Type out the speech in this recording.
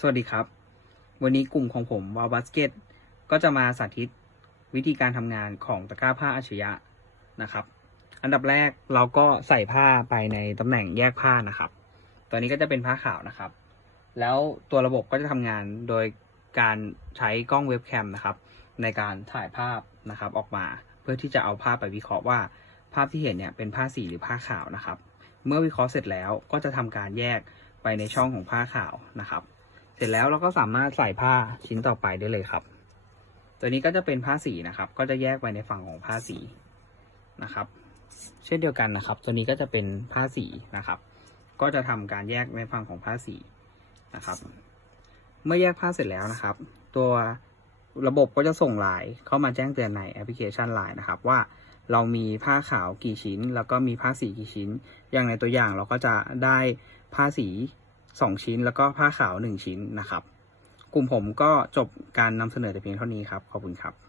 สวัสดีครับ วันนี้กลุ่มของผมวาวบัสเกตก็จะมาสาธิตวิธีการทำงานของตะกร้าผ้าอัจฉริยะนะครับ อันดับแรกเราก็ใส่ผ้าไปในตำแหน่งแยกผ้านะครับ ตัวนี้ก็จะเป็นผ้าขาวนะครับ แล้วตัวระบบก็จะทำงานโดยการใช้กล้องเว็บแคมนะครับ ในการถ่ายภาพนะครับออกมา เพื่อที่จะเอาภาพไปวิเคราะห์ว่า ภาพที่เห็นเนี่ยเป็นผ้าสีหรือผ้าขาวนะครับ เมื่อวิเคราะห์เสร็จแล้วก็จะทำการแยกไปในช่องของผ้าขาวนะครับ เสร็จแล้วเราก็สามารถใส่ผ้าชิ้นต่อไปได้เลยครับ ตัวนี้ก็จะเป็นผ้าสีนะครับ ก็จะแยกไปในฝั่งของผ้าสีนะครับ เช่นเดียวกันนะครับ ตัวนี้ก็จะเป็นผ้าสีนะครับ ก็จะทำการแยกในฝั่งของผ้าสีนะครับ เมื่อแยกผ้าเสร็จแล้วนะครับ ตัวระบบก็จะส่งไลน์เข้ามาแจ้งเตือนในแอปพลิเคชันไลน์นะครับว่าเรามีผ้าขาวกี่ชิ้น แล้วก็มีผ้าสีกี่ชิ้น อย่างในตัวอย่างเราก็จะได้ผ้าสี 2 ชิ้น แล้วก็ผ้าขาว 1 ชิ้นนะครับ กลุ่มผมก็จบการนำเสนอแต่เพียงเท่านี้ครับ ขอบคุณครับ